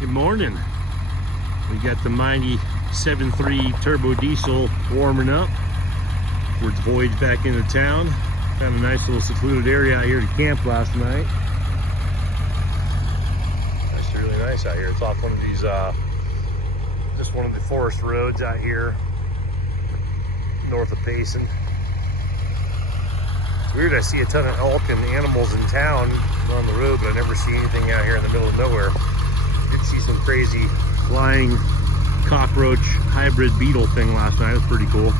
Good morning. We got the mighty 7.3 turbo diesel warming up for its voyage back into town. Found a nice little secluded area out here to camp last night. It's really nice out here. It's off one of these, just one of the forest roads out here north of Payson. It's weird, I see a ton of elk and animals in town on the road, but I never see anything out here in the middle of nowhere. Did see some crazy flying cockroach hybrid beetle thing last night. It was pretty cool.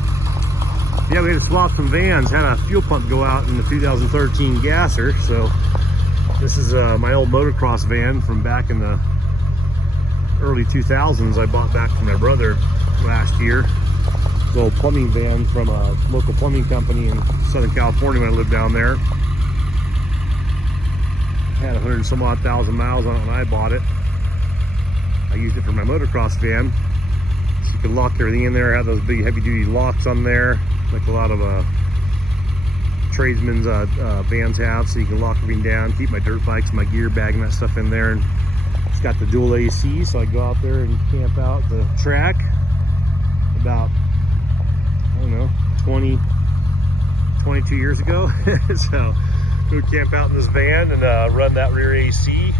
Yeah, we had to swap some vans. Had a fuel pump go out in the 2013 gasser. So this is my old motocross van from back in the early 2000s. I bought back from my brother last year. The old plumbing van from a local plumbing company in Southern California when I lived down there. Had 100 and some odd thousand miles on it when I bought it. I used it for my motocross van. So you could lock everything in there. Had those big heavy duty locks on there, like a lot of tradesmen's vans have. So you can lock everything down, keep my dirt bikes, my gear bag and that stuff in there. And it's got the dual AC, so I go out there and camp out the track about, I don't know, 22 years ago. So go camp out in this van and run that rear AC.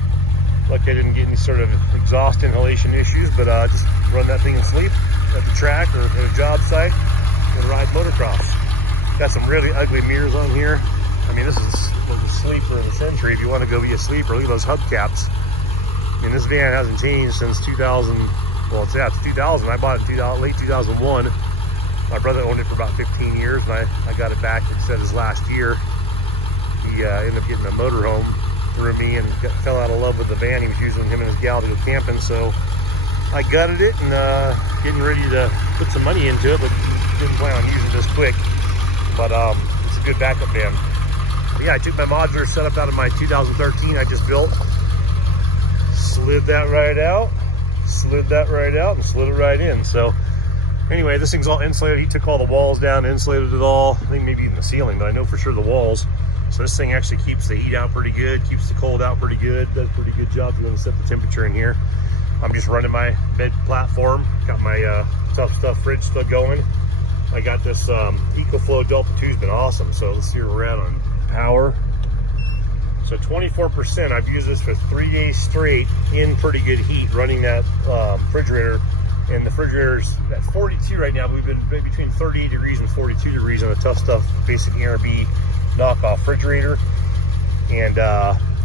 Lucky I didn't get any sort of exhaust inhalation issues, but just run that thing and sleep at the track or at a job site and ride motocross. Got some really ugly mirrors on here. I mean, this is the sleeper of the century. If you want to go be a sleeper, look at those hubcaps. I mean, this van hasn't changed since 2000. Well, it's 2000. I bought it in late 2001. My brother owned it for about 15 years, and I got it back, it said, his last year. He ended up getting a motorhome through me and fell out of love with the van. He was using him and his gal to go camping, so I gutted it and getting ready to put some money into it, but didn't plan on using it this quick. But it's a good backup van. But yeah, I took my modular setup out of my 2013 I just built, slid that right out, and slid it right in. So anyway, this thing's all insulated. He took all the walls down, insulated it all. I think maybe even the ceiling, but I know for sure the walls. So this thing actually keeps the heat out pretty good, keeps the cold out pretty good, does a pretty good job if you want to set the temperature in here. I'm just running my bed platform, got my Tough Stuff fridge still going. I got this EcoFlow Delta 2's been awesome. So let's see where we're at on power. So 24%, I've used this for 3 days straight in pretty good heat, running that refrigerator. And the refrigerator's at 42 right now, but we've been between 38 degrees and 42 degrees on a Tough Stuff basic NRB knockoff refrigerator. And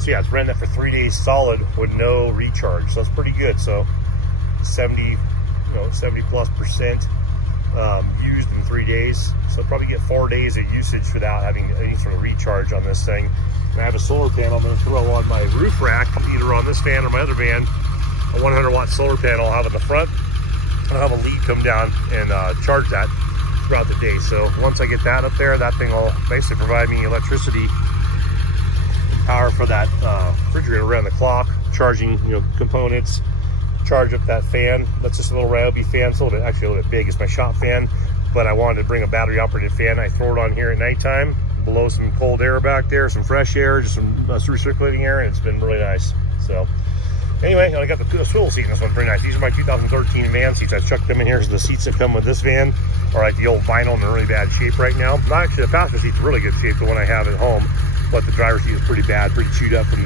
so yeah, it's ran that for 3 days solid with no recharge, so that's pretty good. So 70 plus percent used in 3 days, so I'll probably get 4 days of usage without having any sort of recharge on this thing. And I have a solar panel I'm going to throw on my roof rack, either on this van or my other van. A 100-watt solar panel I'll have in the front, and I'll have a lead come down and charge that throughout the day. So once I get that up there, that thing will basically provide me electricity power for that refrigerator around the clock, charging components, charge up that fan. That's just a little ryobi fan. It's actually a little bit big. It's my shop fan, but I wanted to bring a battery operated fan. I throw it on here at nighttime, blow some cold air back there, some fresh air, just some recirculating air, and it's been really nice. So anyway, I got the swivel seat in this one, pretty nice. These are my 2013 van seats. I chucked them in here because the seats that come with this van are like the old vinyl and they're in really bad shape right now. Not actually, the passenger seat's in really good shape, the one I have at home, but the driver's seat is pretty bad, pretty chewed up from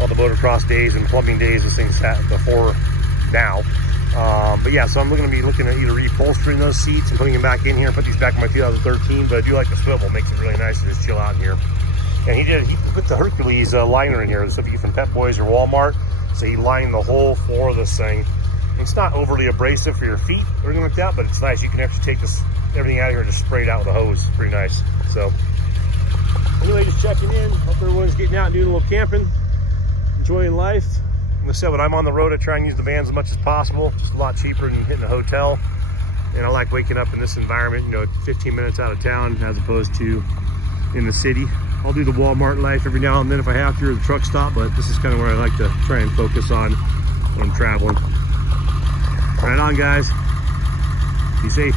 all the motocross days and plumbing days this thing's had before now. But yeah, so I'm going to be looking at either reupholstering those seats and putting them back in here, put these back in my 2013, but I do like the swivel, makes it really nice to just chill out in here. And he put the Hercules liner in here, the stuff you get from Pep Boys or Walmart. So he lined the whole floor of this thing. It's not overly abrasive for your feet or anything like that, but it's nice. You can actually take everything out of here and just spray it out with a hose. Pretty nice. So anyway, just checking in. Hope everyone's getting out and doing a little camping, enjoying life. Like I said, when I'm on the road, I try and use the vans as much as possible. Just a lot cheaper than hitting a hotel. And I like waking up in this environment, 15 minutes out of town as opposed to in the city. I'll do the Walmart life every now and then if I have to, or the truck stop, but this is kind of where I like to try and focus on when I'm traveling. Right on, guys. Be safe.